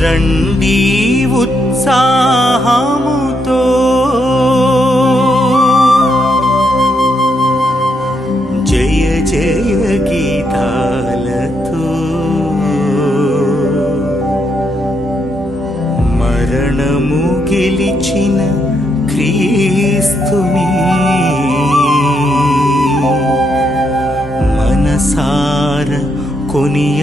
రండి ఉత్సాహముతో జయ జయ గీతాలతో మరణము గెలిచిన క్రీస్తుని మనసార కొనియాడగరండి.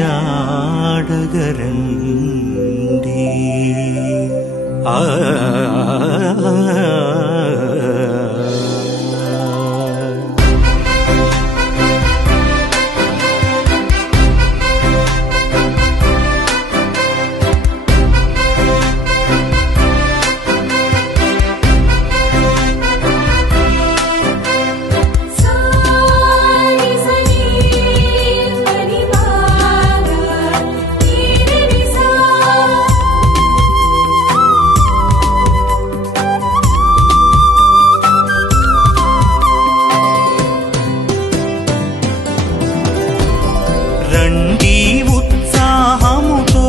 రండి ఉత్సాహముతో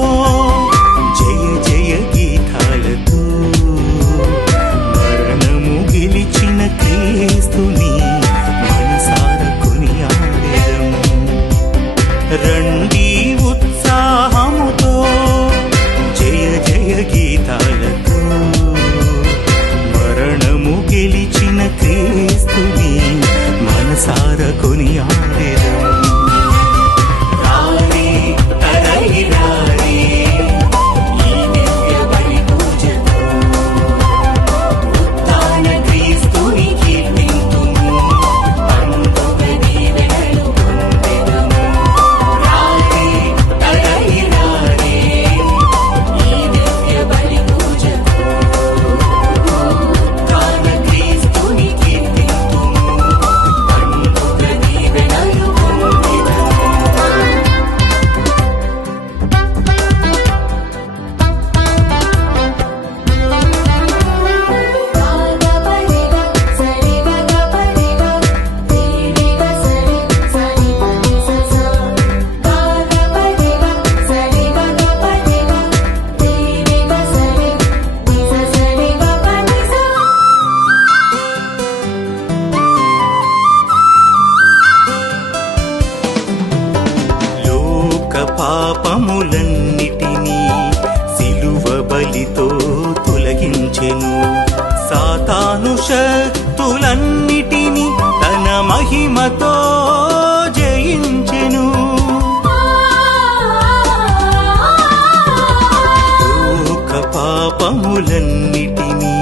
జయ జయ గీతాలతో మరణము గెలిచిన క్రీస్తుని మనసార కొనియాడెదము. రండి ఉత్సాహముతో జయ జయ గీతాలతో మరణము గెలిచిన క్రీస్తుని మనసార కొనియాడెదము. పాపములన్నిటినీ సిలువ బలితో తొలగించెను. సాతాను శక్తులన్నిటినీ తన మహిమతో జయించెను. లోక పాపములన్నిటినీ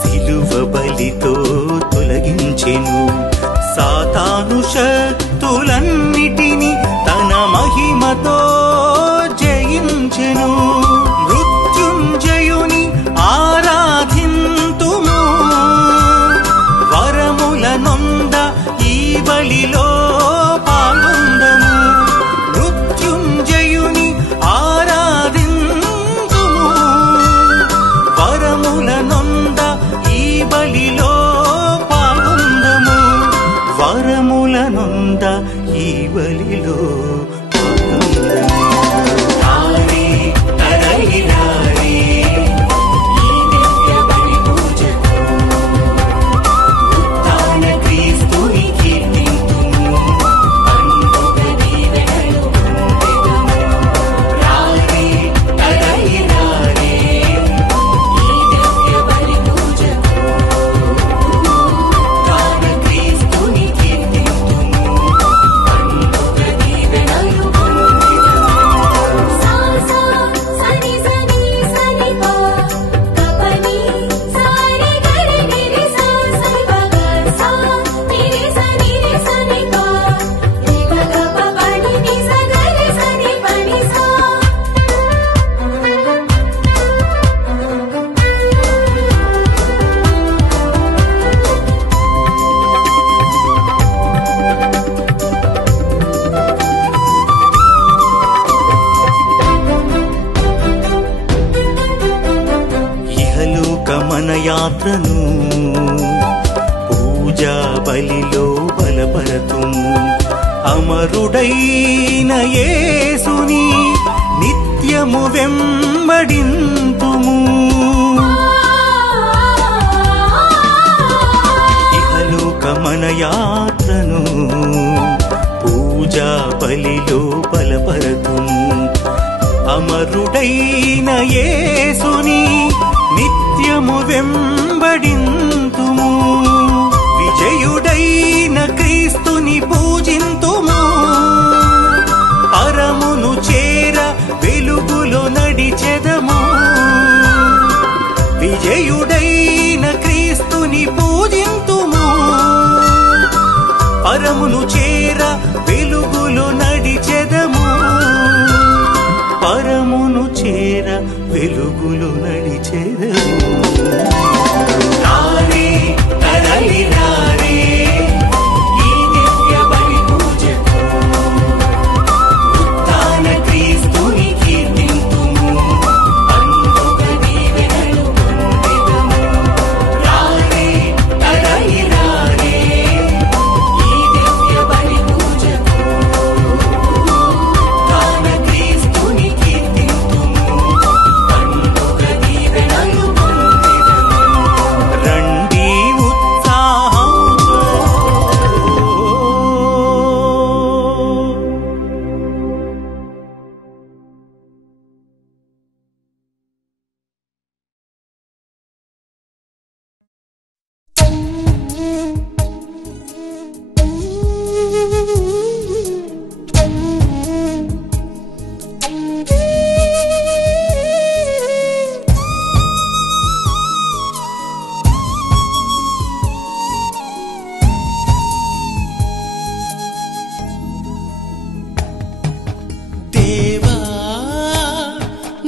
సిలువ బలితో తొలగించెను. సాతాను శక్తులన్నిటినీ తన మహిమతో జయించెను. మృత్యుంజయుని ఆరాధింతుము, వరముల నొంద ఈ బలిలో పాల్గొందము. మృత్యుంజయుని ఆరాధింతుము, వరముల నొంద ఈ బలిలో పాల్గొందము. వరముల నొంద ఈ బలిలో యాత్రను పూజా బలిలో బలపరతుము. అమరుడైన యేసుని నిత్యము వెంబడి వెంబడింతుము. ఇహలోక మన యాత్రను పూజా బలిలో బలపరతుము. అమరుడైన యేసుని నిత్యము వెంబడింతుము. విజయుడైన క్రీస్తుని పూజింతుము. పరమును చేర వెలుగులో నడిచెదము. విజయుడైన క్రీస్తుని పూజింతుము. పరమును చేర వెలుగులో నడిచెదము. పరమును చేర వెలుగులో నడిచెదము. రారే తరలి రారే ఈ దివ్య బలి పూజకు. ఉత్థాన క్రీస్తుని కీర్తింతుము. పండుగ దీవెనలు పొందెదము. రారే తరలి రారే ఈ దివ్య బలి పూజకు. ఉత్థాన క్రీస్తుని కీర్తింతుము. పండుగ దీవెనలు పొందెదము. రండి ఉత్సాహంతో. దేవా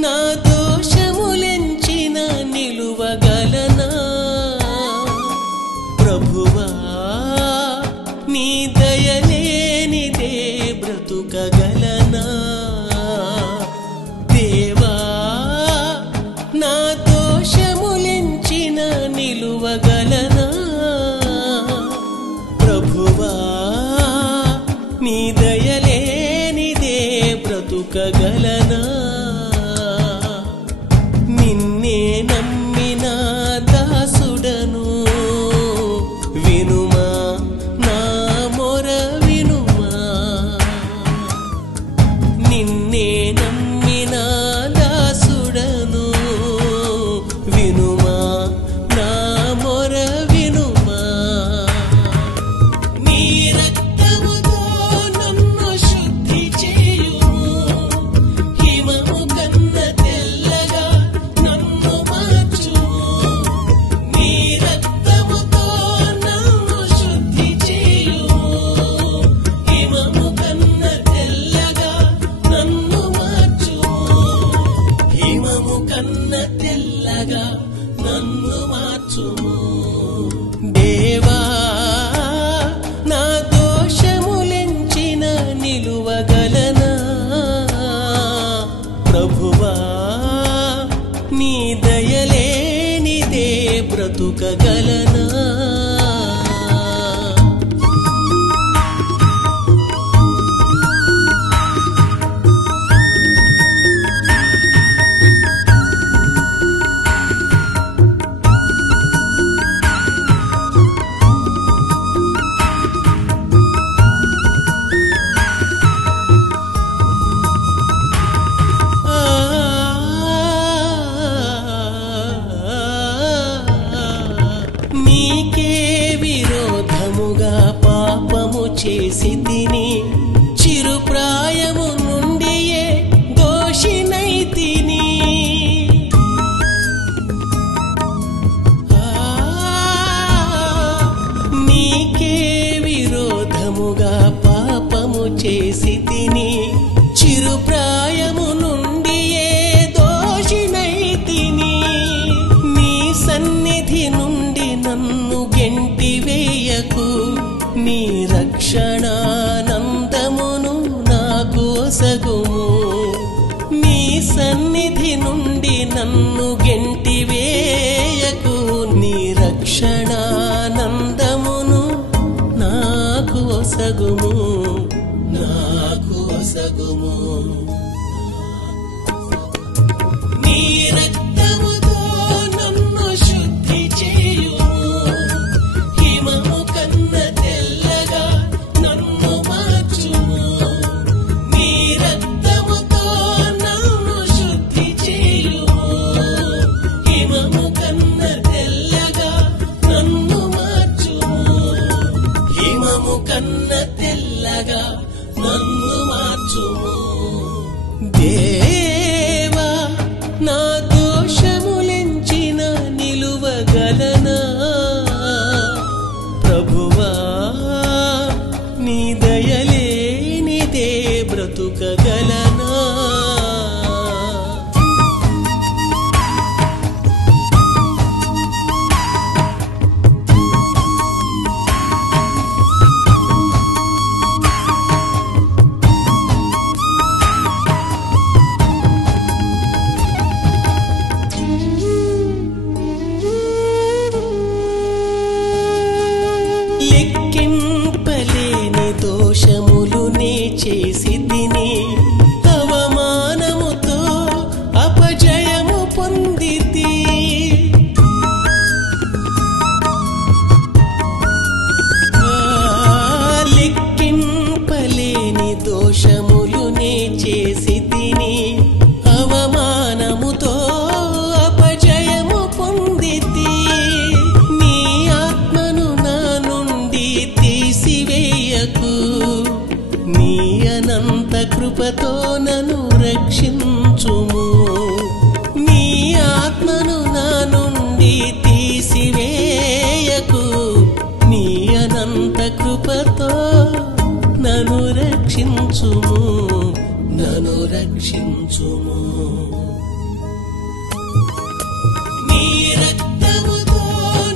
నా దోషములెంచిన నిలువగలనా? ప్రభువా నీ దయలేనిదే బ్రతుకగలనా? దేవా నా దోషములెంచిన నిలువగలనా? ప్రభువా నీ దయలేనిదే బ్రతుకగలనా? నిన్నే నమ్మిన దాసుడను వినుమా నా మొర వినుమా. నిన్నే నమ్మిన దాసుడను వినుమా నా మొర వినుమా. నీ రక్తముతో నన్ను శుద్ధి చేయుము. హిమము కన్న తెల్లగా నన్ను మార్చుము. నీ రక్తముతో నన్ను శుద్ధి చేయుము. హిమము కన్న తెల్లగా నన్ను మార్చుము. హిమము కన్న తెల్లగా నన్ను మార్చుము. దేవా నా దోషములెంచిన నిలువగలనా? ప్రభువా నీ దయలేనిదే బ్రతుకగలనా? నీకే విరోధముగా పాపము చేసి తిని చిరుప్రాయము నుండియే దోషినైతిని. నీకే విరోధముగా పాపము చేసి తిని చిరుప్రాయము నుండియే దోషినైతిని. నీ సన్నిధి నుండి నన్ను గెంటివేయకు. నీ రక్షణానందమును నాకు ఒసగుము. నీ సన్నిధి నుండి నన్ను గెంటివేయకు. నీ రక్షణానందమును నాకు ఒసగుము. నాకు ఒసగుము. నీ నీ రక్తముతో నన్ను శుద్ధి చేయుము హిమము కన్న తెల్లగా నన్ను మార్చుము నీ రక్తముతో నన్ను శుద్ధి చేయుము హిమము కన్న తెల్లగా నన్ను మార్చుము హిమము కన్న తెల్లగా నన్ను మార్చుము దేవా నా దోషములెంచిన నిలువగలనా ప్రభువా నీ దయలేనిదే బ్రతుకగలనా లెక్కింపలేని దోషములు నే చేసి తిని అవమానముతో అపజయము పొందితి లెక్కింపలేని దోషములు నే చేసి తిని అవమానముతో అపజయము పొందితి నీ ఆత్మను నా నుండి తీసివేయకు నీ అనంత కృపతో నన్ను రక్షించుము నీ ఆత్మను నా నుండి తీసివేయకు నీ అనంత కృపతో నన్ను రక్షించుము నన్ను రక్షించుము నీ రక్తముతో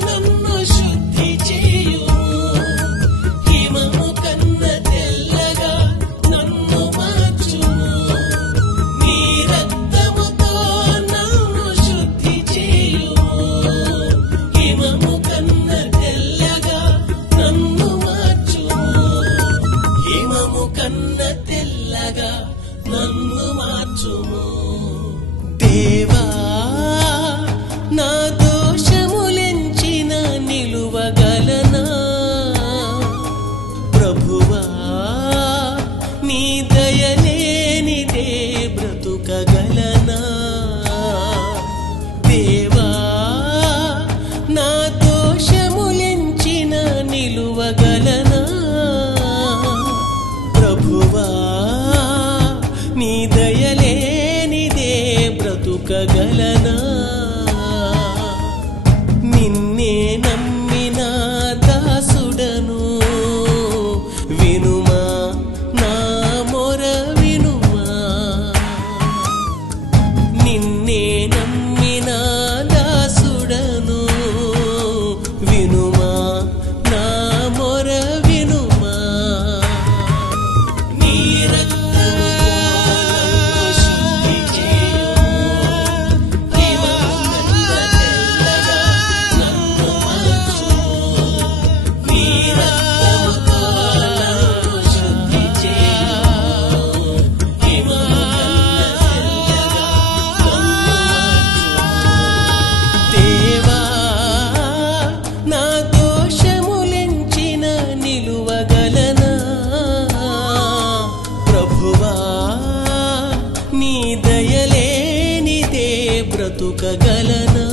నన్ను శుద్ధి చేయుము హిమము కన్న తెల్లగా నన్ను మార్చుము నీ రక్తముతో నన్ను శుద్ధి చేయుము హిమము కన్న తెల్లగా నన్ను మార్చుము హిమము కన్న తెల్లగా నన్ను మార్చుము దేవా నా దోషములెంచిన నిలువగలనా ప్రభువా నీ దయలేనిదే బ్రతుకగలనా దేవా నా దోషములెంచిన నిలువగలనా ప్రభువా నీ దయలేనిదే బ్రతుకగలనా నిన్నే నమ్మిన దాసుడను వినుమా నా మొర వినుమా నిన్నే నమ్మిన దాసుడను వినుమా నా మొర వినుమా నీ రక్తముతో నన్ను శుద్ధి చేయుము హిమము కన్న తెల్లగా నన్ను మార్చుము నీ రక్తముతో నన్ను శుద్ధి చేయుము హిమము కన్న తెల్లగా నన్ను మార్చుము దేవా నా దోషములెంచిన నిలువగలనా ప్రభువా నీ దయలేనిదే బ్రతుకగలనా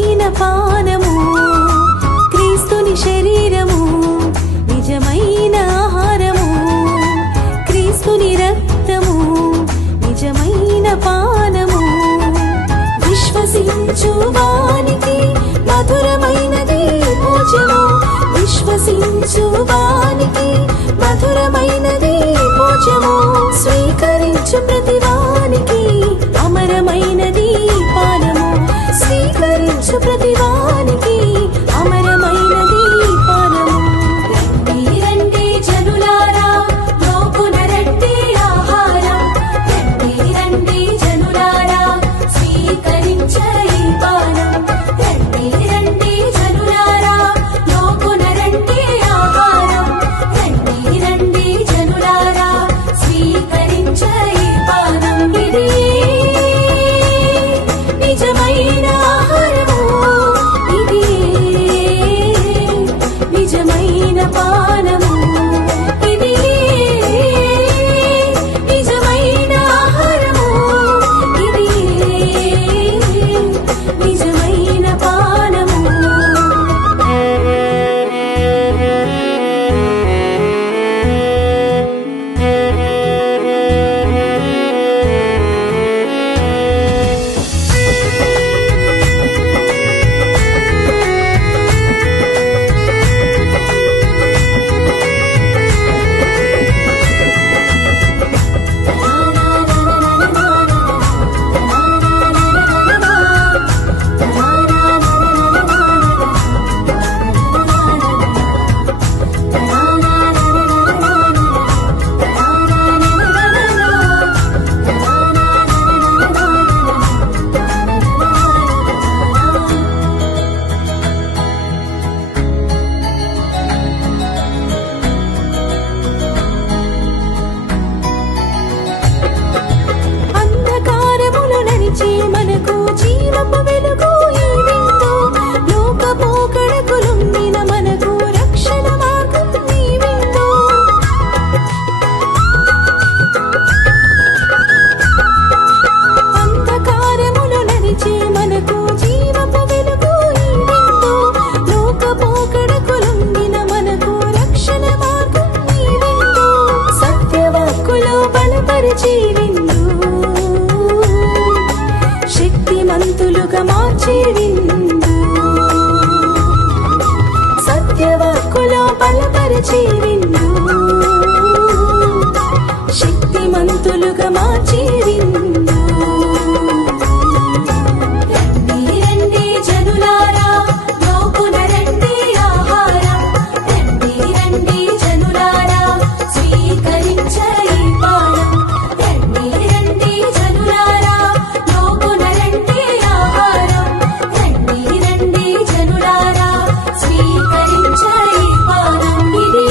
నిజమైన పానము క్రీస్తుని శరీరము, నిజమైన ఆహారము క్రీస్తుని రక్తము, నిజమైన పానము. విశ్వసించు వానికి మధురమైనది భోజనం, విశ్వసించు వానికి మధురమైనది భోజము. స్వీకరించు ప్రతి వానికి అమరమైనది పానము, స్వీకరించు ప్రతి వానికి అమరమైనది పానము. రండి రండి జనులారా, లోకున రండి ఆహారం, రండి రండి జనులారా, స్వీకరించే ఈ పానం. రండి రండి జనులారా, లోకున రండి ఆహారం, రండి రండి జనులారా, స్వీకరించే ఈ పానం. ఇది నిజమైన ఆహారము, ఇది నిజమైన పానము, ఇది నిజమైన ఆహారము, ఇది నిజమైన పానము. అంధకారములో నడిచే మనకు జీవపు వెలుగు ఈ విందు, లోక పోకడకులుండిన మనకు రక్షణ మార్గం ఈ విందు. అంధకారములో నడిచే మనకు జీవపు వెలుగు ఈ విందు, లోక పోకడకులుండిన మనకు రక్షణ మార్గం ఈ విందు. సత్యవాక్కులో బలపరిచే విందు, శక్తిమంతులుగా మార్చే విందు. సత్యవాక్కులో బలపరిచే విందు, శక్తిమంతులుగా మార్చే విందు. రండి రండి జనులారా, లోకున రండి ఆహారం, రండి రండి జనులారా, స్వీకరించే ఈ పానం. రండి రండి జనులారా, లోకున రండి ఆహారం, రండి రండి జనులారా, స్వీకరించే ఈ పానం. ఇది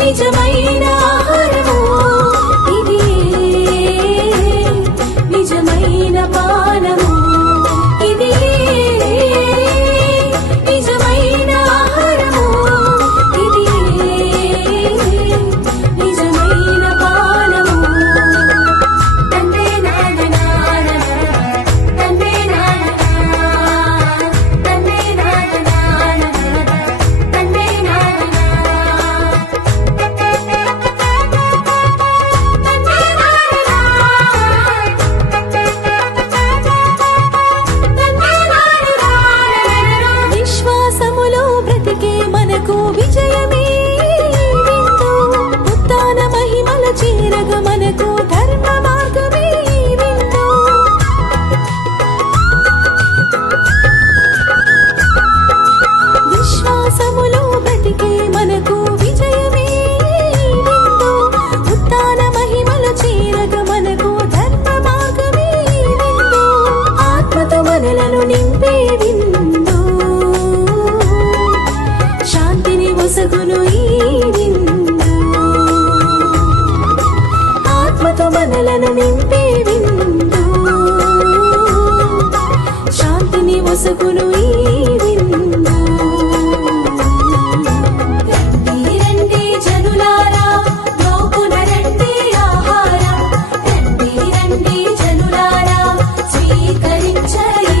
నిజమైన ఆహారము, ఇది నిజమైన పానము, ఇది నిజమైన ఆహారము, ఇది నిజమైన పానము. తండ్రి నాన్న తండ్రి నాన్న తండ్రి నాన్న తండ్రి నాన్న. విశ్వాసములో బ్రతికే మనకు విజయమే విందు, ఉత్థాన మహిమల చేరగ మనకు ధర్మ మార్గమే విందు. విశ్వాసములో బ్రతికే మనకు విజయమే విందు, ఉత్థాన మహిమల చేరగ మనకు ధర్మ మార్గమే విందు. ఆత్మతో మనలను నింపే విందు, శాంతిని ఒసగును ఈ విందు. ఆత్మతో మనలను నింపే విందు, శాంతిని ఒసగును ఈ విందు. రండి రండి జనులారా, లోకున రండి ఆహారం, రండి రండి జనులారా, స్వీకరించే ఈ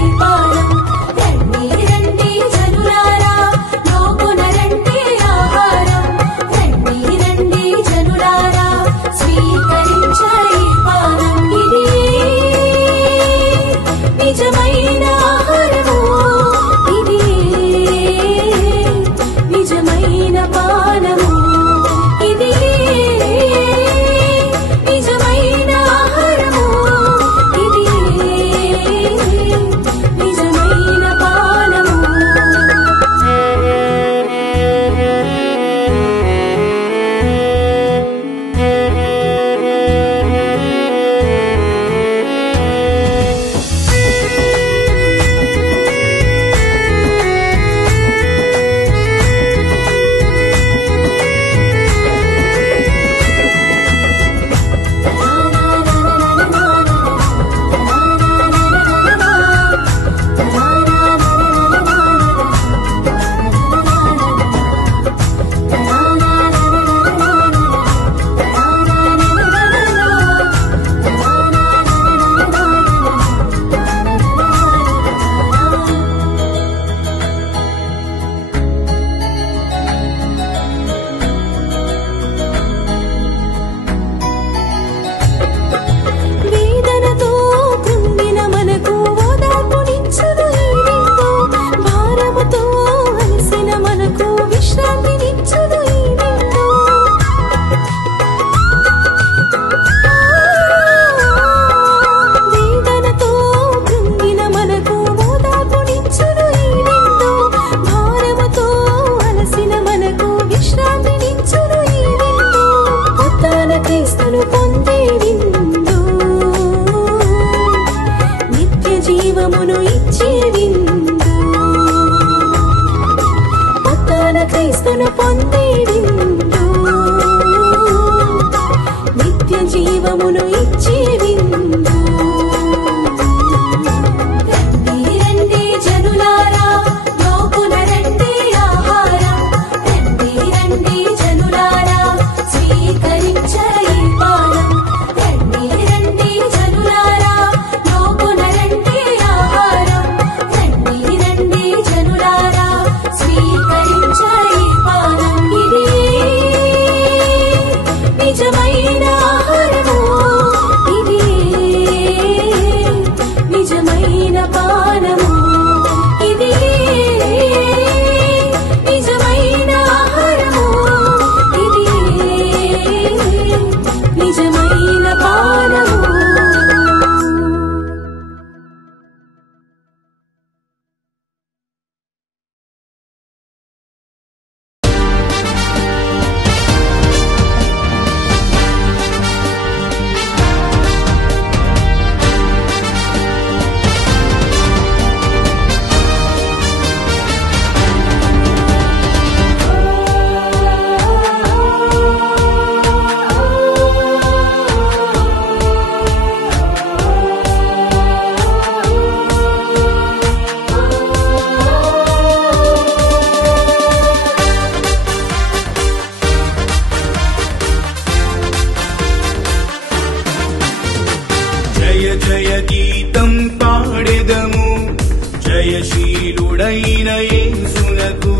జయశీలుడైన యేసునకు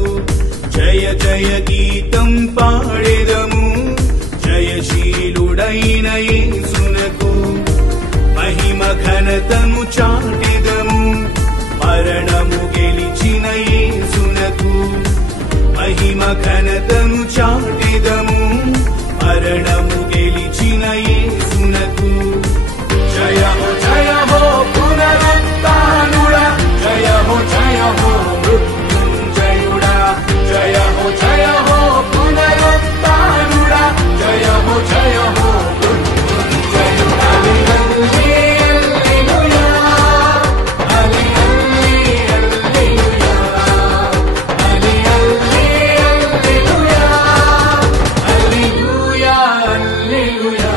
జయ జయ గీతం పాడెదము. జయశీలుడైన యేసునకు మహిమ ఘనతను చాటెదము. మరణము గెలిచిన యేసునకు మహిమ ఘనతను చాటెదము. మరణము గెలిచిన యేసునకు జయ హో జయ హో పునరుత్థానుడా, జయ హో మృత్యుంజయుడా, జయ హో పునరుత్థానుడా, జయ హో మృత్యుంజయుడా. హల్లెలూయా హల్లెలూయా హల్లెలూయా హల్లెలూయా హల్లెలూయా.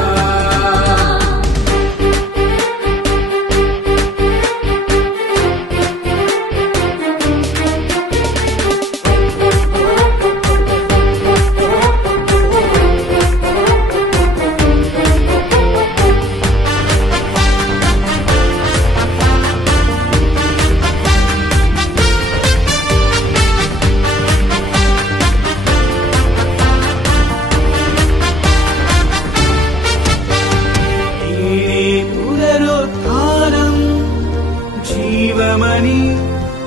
పునరుత్థానం జీవమని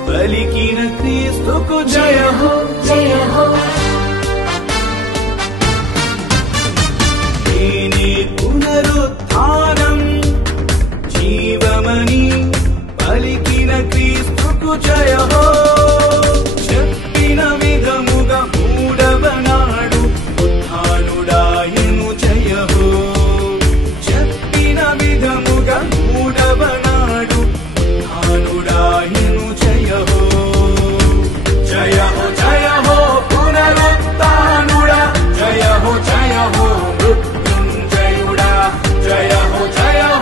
పలికిన క్రీస్తుకు జయ హో జయ హో. నేనే పునరుత్థానం జీవమని పలికిన క్రీస్తుకు జయ హో. చెప్పిన విధముగా మూడవనాడు ఉత్థానుడాయను జయ హో. చెప్పిన విధముగా మూడవనాడు ఉత్థానుడాయను జయ హో. జయ హో పునరుత్థానుడా, జయ హో మృత్యుంజయుడా, జయ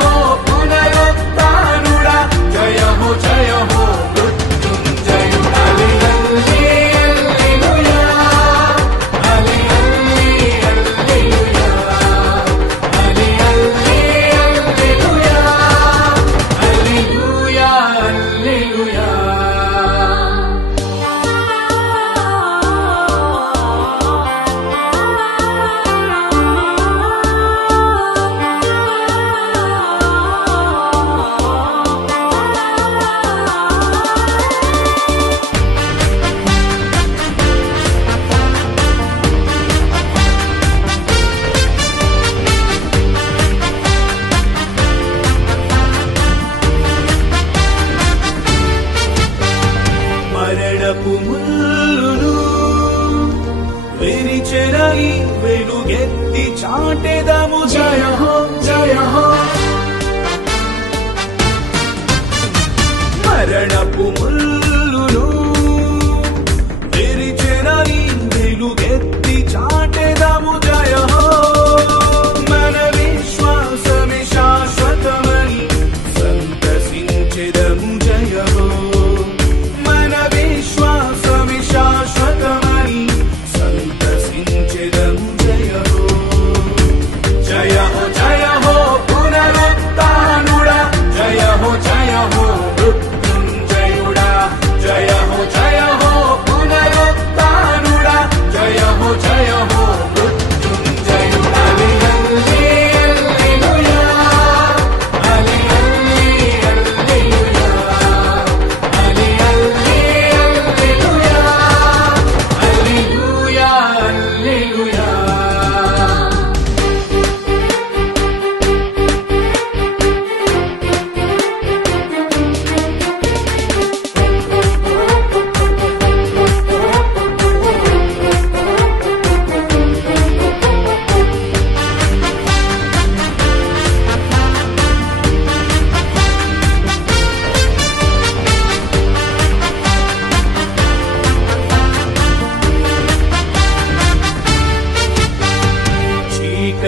హో పునరుత్థానుడా, జయ హో మృత్యుంజయుడా.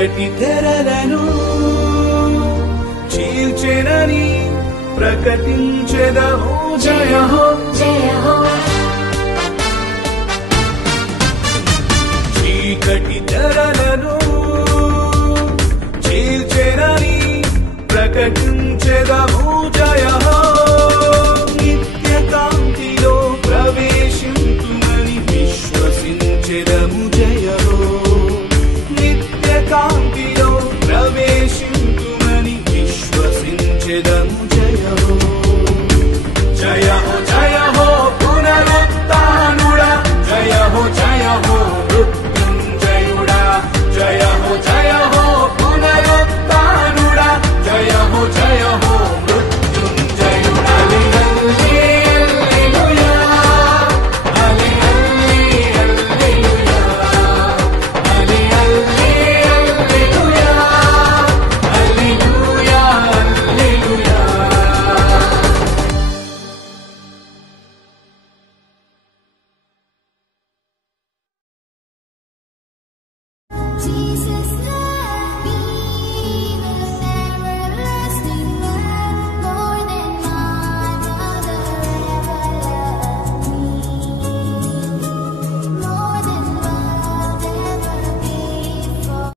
చీకటి తెరలను చీల్చెనని ప్రకటించెదము జయ హో జయ హో చీకటి తెరలను చీల్చెనని ప్రకటించెదము